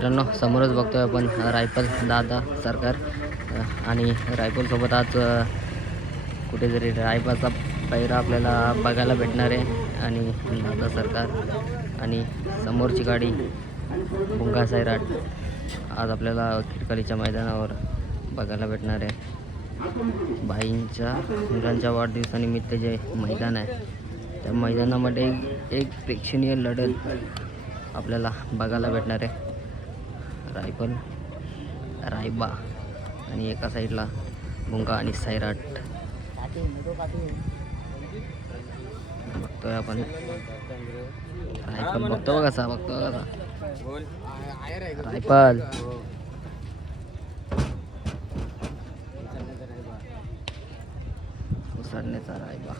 मित्रांनो, समोरच बघतोय आपण रायफल दादा सरकार आणि रायफलसोबत आज कुठेतरी रायफलचा पैरा आपल्याला बघायला भेटणार आहे आणि दादा सरकार आणि समोरची गाडी भुंगा सैराट आज आपल्याला खिडकालीच्या मैदानावर बघायला भेटणार आहे. भाईंच्या मुलांच्या वाढदिवसानिमित्त जे मैदान आहे त्या मैदानामध्ये एक प्रेक्षणीय लढत आपल्याला बघायला भेटणार आहे. रायफल रायबा आणि एका साईडला भुंगा आणि सैराट बघतोय आपण. रायफल बघतो कसा रायफल उसळण्याचा रायबा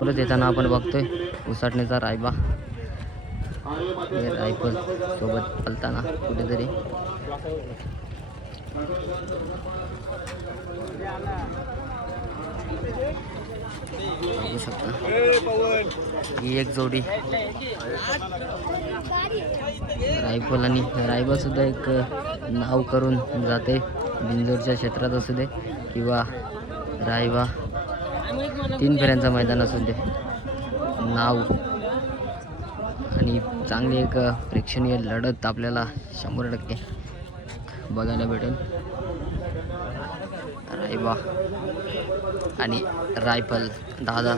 परत येताना आपण बघतोय उसटण्याचा रायबा रायफल सोबत पलताना कुठेतरी बघू शकता ही एक जोडी रायफल आणि रायबा सुद्धा एक नाव करून जाते. बिंजोरच्या क्षेत्रात असू दे किंवा रायबा 3 फेऱ्यांचं मैदान असू दे, नाव आणि चांगली एक प्रेक्षणीय लढत आपल्याला 100% बघायला भेटेल. रायबा आणि रायफल दादा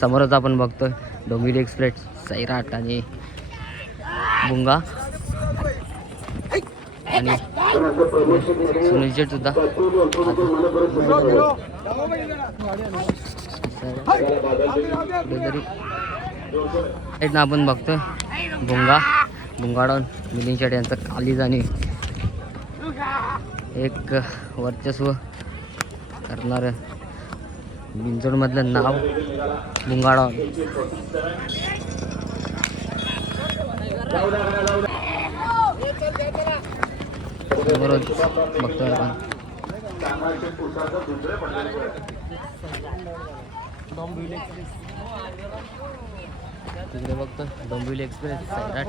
समोरच आपण बघतोय डोंबिवली एक्सप्रेस सैराट आणि भुंगा आणि सुनील शेट सुद्धा आपण बघतोय भुंगाडून मिलिंद शेट यांचं कालीज आणि एक वर्चस्व करणार बिंजोडमधलं नाव भुंगाडून बरोबर बघतोय आपण. तिकडे बघतो डोंबिवली एक्सप्रेस सैराट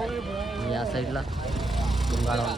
या साईडला भुंगाडून